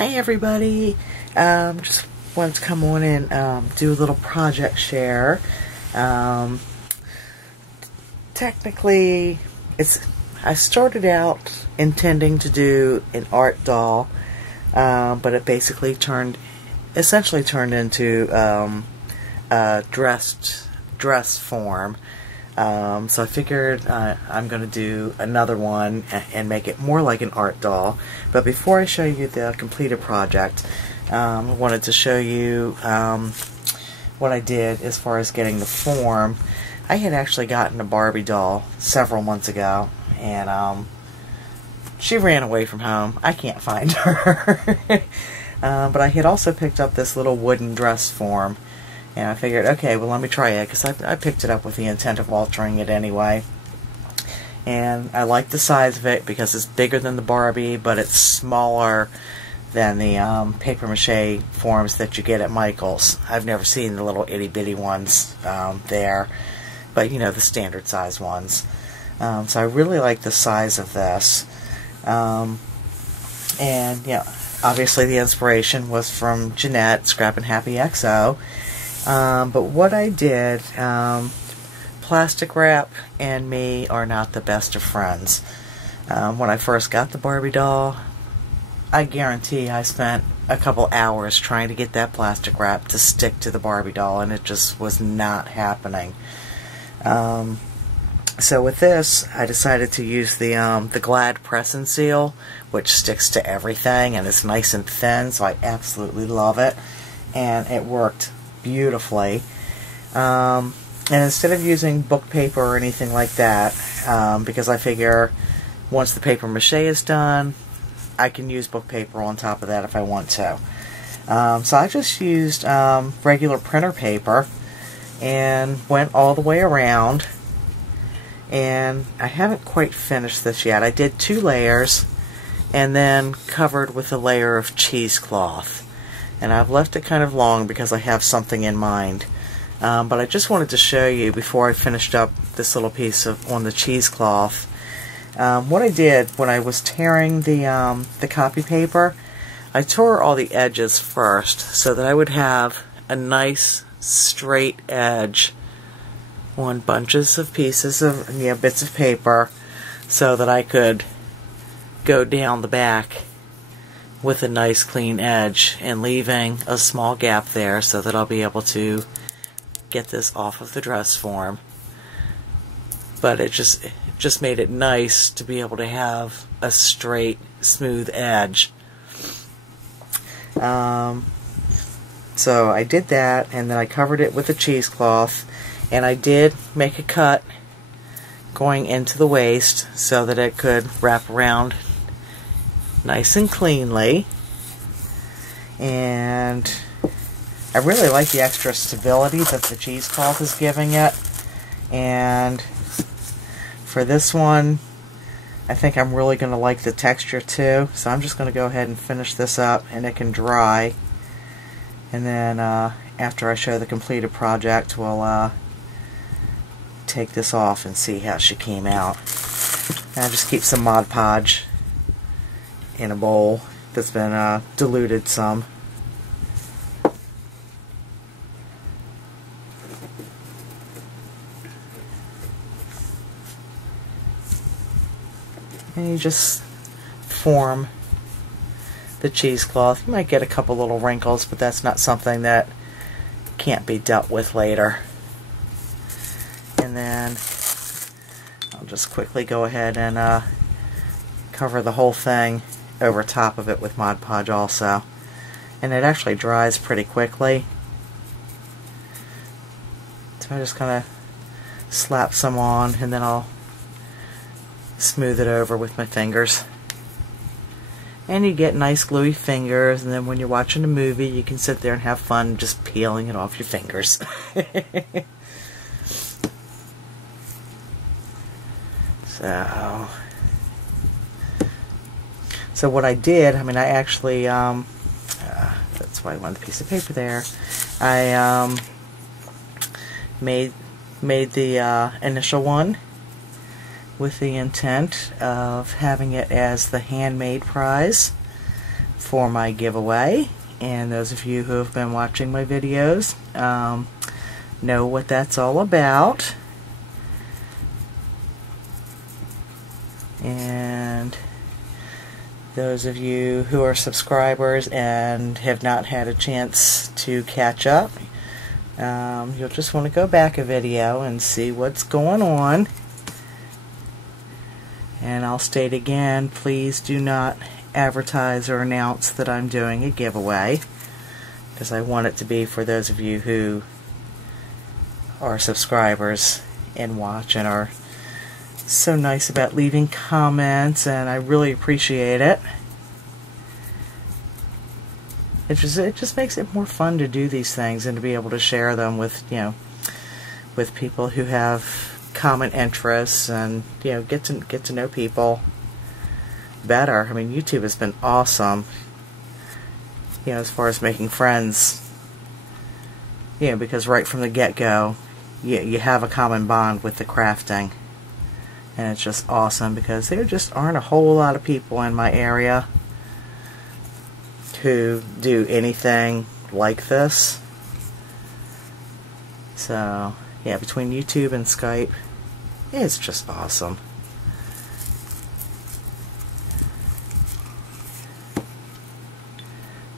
Hi everybody, just wanted to come on and do a little project share. Technically, I started out intending to do an art doll, but it basically essentially turned into a dress form. So I figured I'm going to do another one and make it more like an art doll. But before I show you the completed project, I wanted to show you what I did as far as getting the form. I had actually gotten a Barbie doll several months ago, and she ran away from home. I can't find her. But I had also picked up this little wooden dress form. And I figured, okay, well, let me try it, because I picked it up with the intent of altering it anyway. And I like the size of it because it's bigger than the Barbie, but it's smaller than the paper mache forms that you get at Michael's. I've never seen the little itty-bitty ones there, but, you know, the standard size ones. So I really like the size of this. And, yeah, obviously the inspiration was from Jeanette, Scrappin' Happy XO. But what I did, plastic wrap and me are not the best of friends. When I first got the Barbie doll, I guarantee I spent a couple hours trying to get that plastic wrap to stick to the Barbie doll, and it just was not happening. So with this, I decided to use the Glad Press and Seal, which sticks to everything, and it's nice and thin, so I absolutely love it. And it worked beautifully. And instead of using book paper or anything like that, because I figure once the paper mache is done, I can use book paper on top of that if I want to. So I just used regular printer paper and went all the way around, and I haven't quite finished this yet. I did 2 layers and then covered with a layer of cheesecloth. And I've left it kind of long because I have something in mind. But I just wanted to show you before I finished up this little piece on the cheesecloth. What I did when I was tearing the copy paper, I tore all the edges first so that I would have a nice straight edge on bunches of pieces of bits of paper, so that I could go down the back with a nice clean edge and leaving a small gap there so that I'll be able to get this off of the dress form. But it just made it nice to be able to have a straight, smooth edge. So I did that, and then I covered it with a cheesecloth, and I did make a cut going into the waist so that it could wrap around nice and cleanly. And I really like the extra stability that the cheesecloth is giving it. And for this one, I think I'm really going to like the texture too. So I'm just going to go ahead and finish this up, and it can dry. And then after I show the completed project, we'll take this off and see how she came out. And I'll just keep some Mod Podge in a bowl that's been diluted some. And you just form the cheesecloth. You might get a couple little wrinkles, but that's not something that can't be dealt with later. And then I'll just quickly go ahead and cover the whole thing over top of it with Mod Podge also. And it actually dries pretty quickly. So I just kind of slap some on, and then I'll smooth it over with my fingers. And you get nice gluey fingers, and then when you're watching a movie, you can sit there and have fun just peeling it off your fingers. So what I did, I actually, that's why I wanted the piece of paper there. I made the initial one with the intent of having it as the handmade prize for my giveaway. And those of you who have been watching my videos know what that's all about. And those of you who are subscribers and have not had a chance to catch up, you'll just want to go back a video and see what's going on. And I'll state again, please do not advertise or announce that I'm doing a giveaway, because I want it to be for those of you who are subscribers and watch and are so nice about leaving comments, and I really appreciate it. It just makes it more fun to do these things and to be able to share them with, you know, with people who have common interests, and, you know, get to know people better. I mean, YouTube has been awesome, you know, as far as making friends, you know, because right from the get-go you have a common bond with the crafting. And it's just awesome, because there just aren't a whole lot of people in my area who do anything like this. So, yeah, between YouTube and Skype, it's just awesome.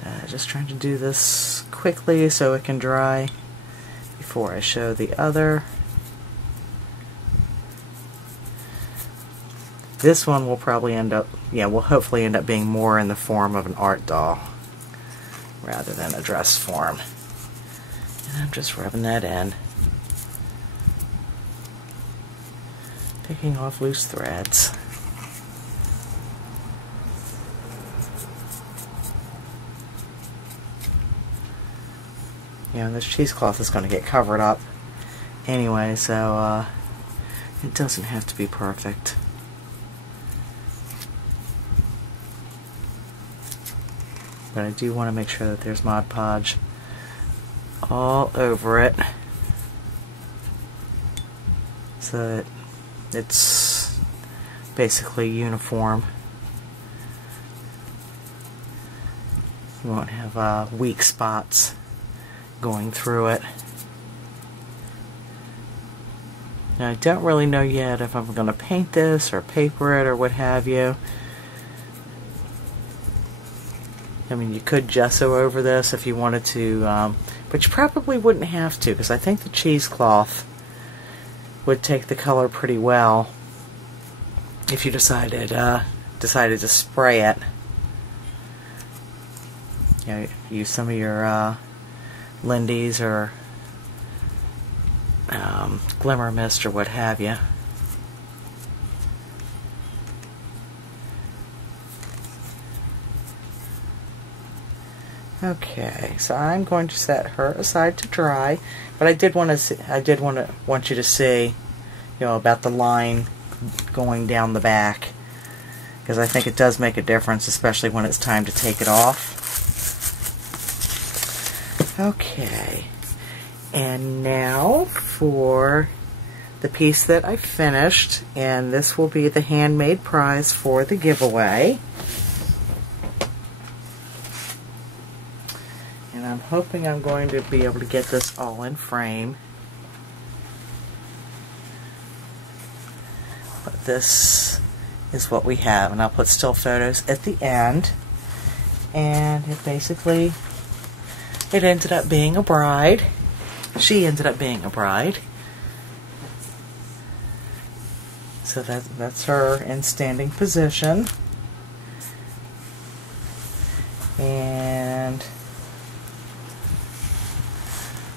So, just trying to do this quickly so it can dry before I show the other. This one will probably end up, yeah, will hopefully end up being more in the form of an art doll rather than a dress form. And I'm just rubbing that in, picking off loose threads. You know, this cheesecloth is going to get covered up anyway, so it doesn't have to be perfect. But I do want to make sure that there's Mod Podge all over it, so that it's basically uniform. You won't have weak spots going through it. Now, I don't really know yet if I'm going to paint this or paper it or what have you. I mean, you could gesso over this if you wanted to, but you probably wouldn't have to, because I think the cheesecloth would take the color pretty well if you decided to spray it. You know, use some of your Lindy's or Glimmer Mist or what have you. Okay, so I'm going to set her aside to dry, but I did want you to see, you know, about the line going down the back, because I think it does make a difference, especially when it's time to take it off. Okay, and now for the piece that I finished, and this will be the handmade prize for the giveaway. And I'm hoping I'm going to be able to get this all in frame. But this is what we have, and I'll put still photos at the end. And it basically, it ended up being a bride. She ended up being a bride. So that's her in standing position. And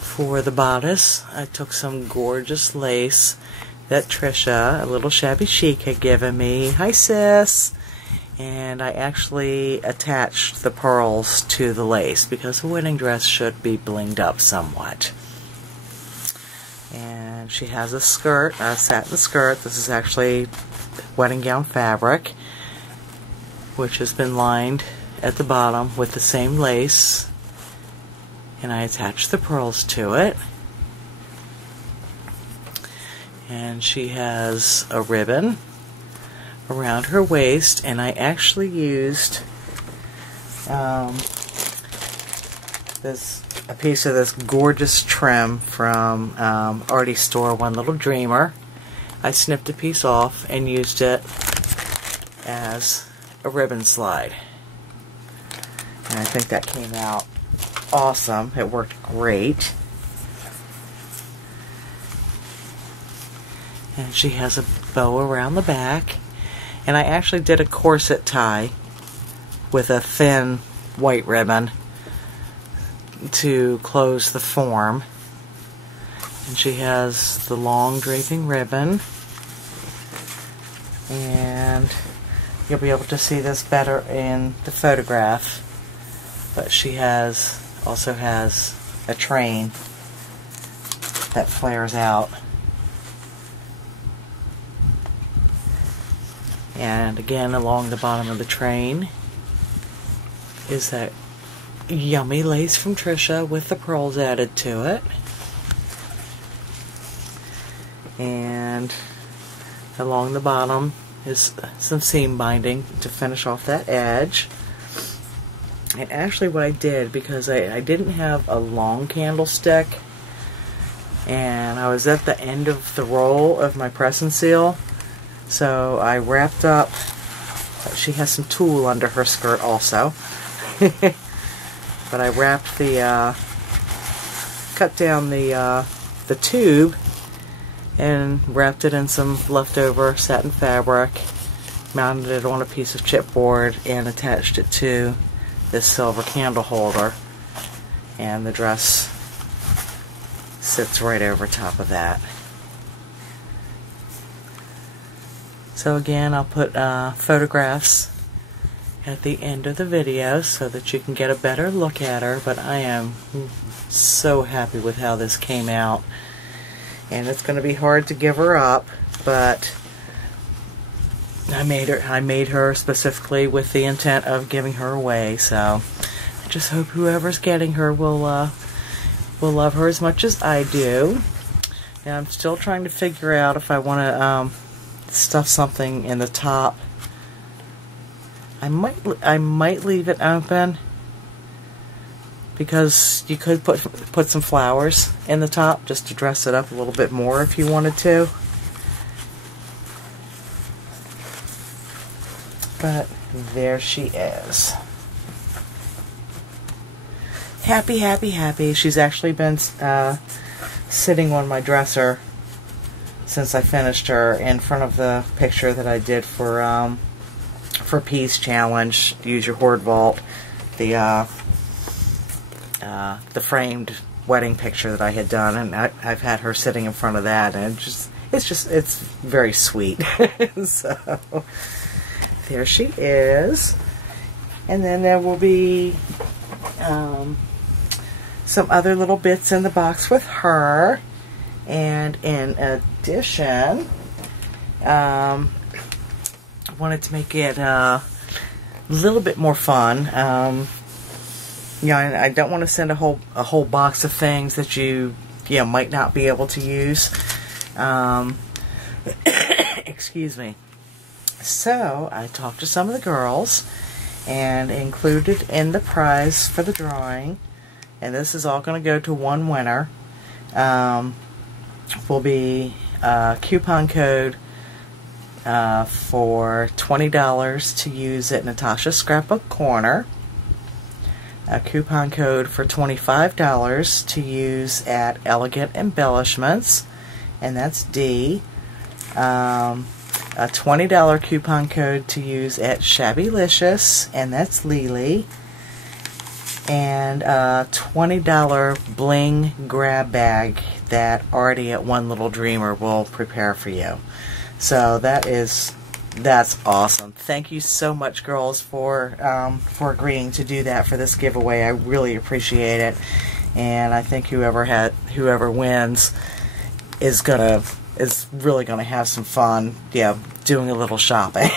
for the bodice, I took some gorgeous lace that Trisha, a little shabby chic, had given me. Hi, sis! And I actually attached the pearls to the lace, because a wedding dress should be blinged up somewhat. And she has a skirt, a satin skirt. This is actually wedding gown fabric, which has been lined at the bottom with the same lace. And I attached the pearls to it. And she has a ribbon around her waist, and I actually used This a piece of this gorgeous trim from Artie's store, One Little Dreamer. I snipped a piece off and used it as a ribbon slide. And I think that came out awesome. It worked great. And she has a bow around the back. And I actually did a corset tie with a thin white ribbon to close the form. And she has the long draping ribbon. And you'll be able to see this better in the photograph. But she also has a train that flares out. And again, along the bottom of the train is that yummy lace from Trisha with the pearls added to it. And along the bottom is some seam binding to finish off that edge. And actually what I did, because I didn't have a long candlestick, and I was at the end of the roll of my press and seal, so I wrapped up, she has some tulle under her skirt also, but I wrapped cut down the tube and wrapped it in some leftover satin fabric, mounted it on a piece of chipboard, and attached it to this silver candle holder, and the dress sits right over top of that. So again, I'll put photographs at the end of the video so that you can get a better look at her, but I am so happy with how this came out. And it's going to be hard to give her up, but I made her specifically with the intent of giving her away, so I just hope whoever's getting her will love her as much as I do. Now I'm still trying to figure out if I want to stuff something in the top. I might leave it open, because you could put some flowers in the top just to dress it up a little bit more if you wanted to. But there she is. Happy, happy, happy. She's actually been sitting on my dresser since I finished her, in front of the picture that I did for Peace Challenge. Use your hoard vault. The framed wedding picture that I had done, and I've had her sitting in front of that, and it's very sweet. So there she is. And then there will be some other little bits in the box with her. And in addition, I wanted to make it a little bit more fun. I don't want to send a whole box of things that you might not be able to use. Excuse me. So I talked to some of the girls, and included in the prize for the drawing, and this is all going to go to one winner, will be a coupon code for $20 to use at Natasha's Scrapbook Corner, a coupon code for $25 to use at Elegant Embellishments, and that's D, a $20 coupon code to use at Shabbylicious, and that's Lily, and a $20 bling grab bag that Artie at One Little Dreamer will prepare for you. So that's awesome. Thank you so much, girls, for agreeing to do that for this giveaway. I really appreciate it, and I think whoever wins is really gonna have some fun. Yeah, doing a little shopping.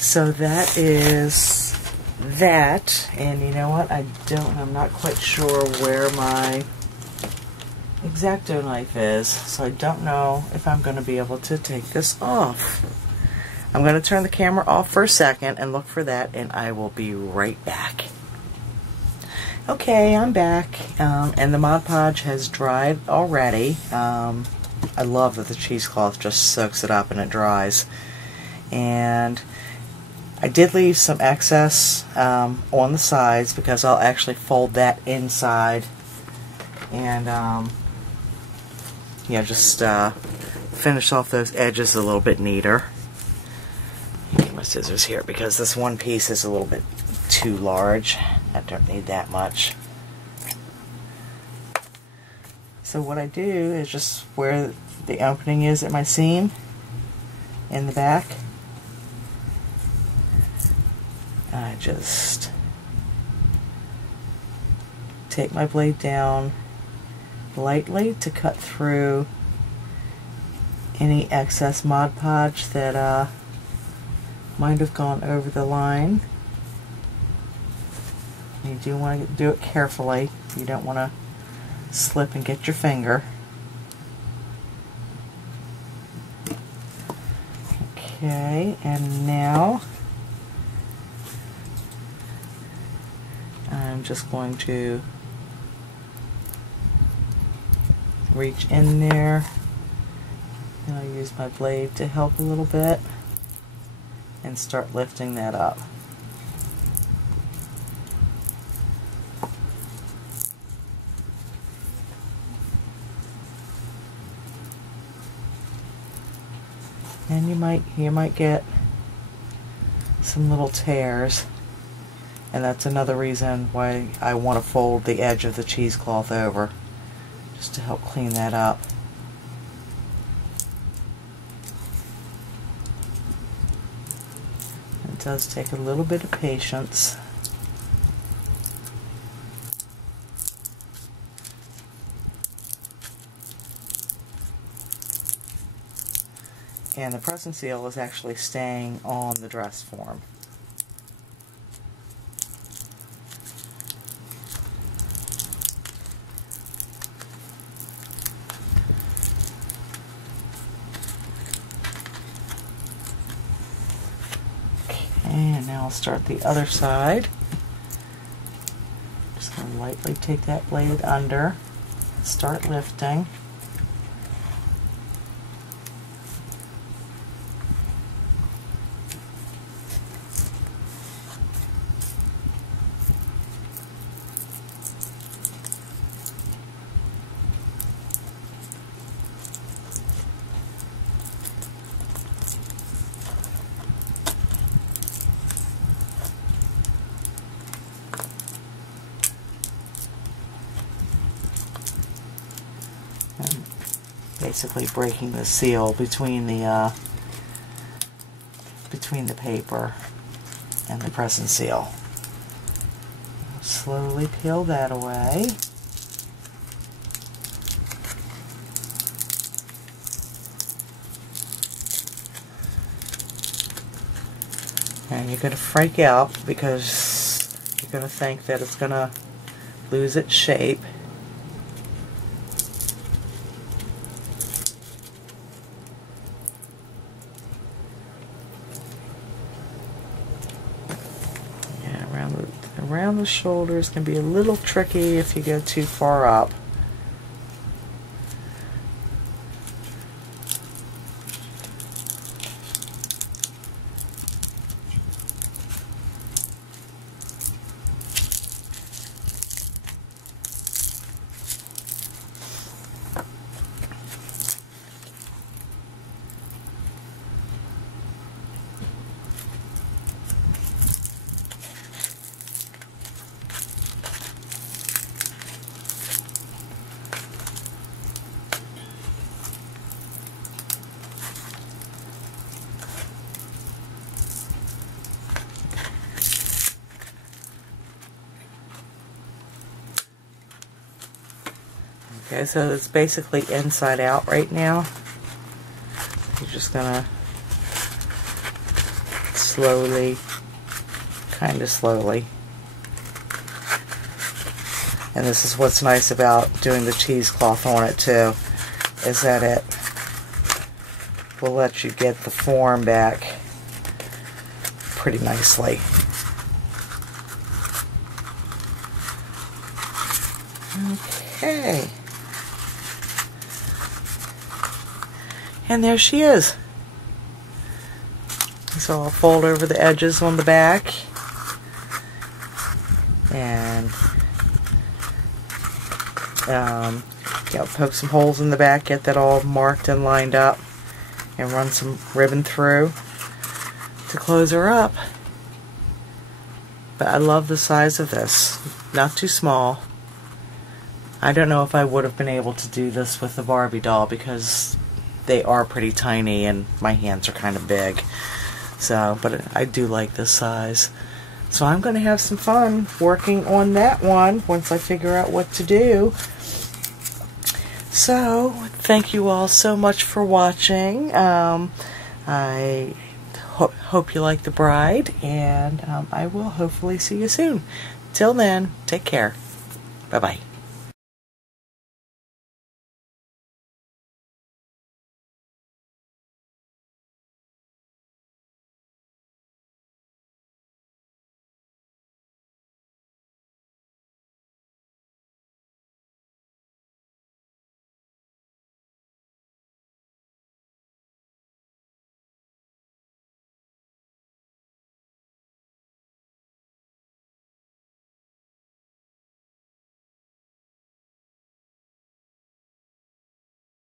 So that is that, and you know what? I'm not quite sure where my X-Acto knife is, so I don't know if I'm going to be able to take this off. I'm going to turn the camera off for a second and look for that, and I will be right back. Okay, I'm back, and the Mod Podge has dried already. I love that the cheesecloth just soaks it up and it dries. And I did leave some excess on the sides because I'll actually fold that inside and yeah, just finish off those edges a little bit neater. Get my scissors here because this one piece is a little bit too large. I don't need that much. So what I do is just where the opening is at my seam in the back, I just take my blade down lightly to cut through any excess Mod Podge that might have gone over the line. You do want to do it carefully. You don't want to slip and get your finger. Okay, and now I'm just going to reach in there, and I'll use my blade to help a little bit and start lifting that up. And you might get some little tears, and that's another reason why I want to fold the edge of the cheesecloth over, just to help clean that up. It does take a little bit of patience. And the press and seal is actually staying on the dress form. Okay, and now I'll start the other side. Just going to lightly take that blade under and start lifting. Basically breaking the seal between the paper and the press and seal. Slowly peel that away. And you're going to freak out because you're going to think that it's going to lose its shape. Around the shoulders can be a little tricky if you go too far up. Okay, so it's basically inside out right now. You're just gonna slowly, kind of slowly. And this is what's nice about doing the cheesecloth on it too, is that it will let you get the form back pretty nicely. Okay. And there she is. So I'll fold over the edges on the back. And poke some holes in the back, get that all marked and lined up, and run some ribbon through to close her up. But I love the size of this. Not too small. I don't know if I would have been able to do this with the Barbie doll because they are pretty tiny and my hands are kind of big. So, but I do like this size. So I'm going to have some fun working on that one once I figure out what to do. So, thank you all so much for watching. I hope you like the bride, and I will hopefully see you soon. Till then, take care. Bye-bye.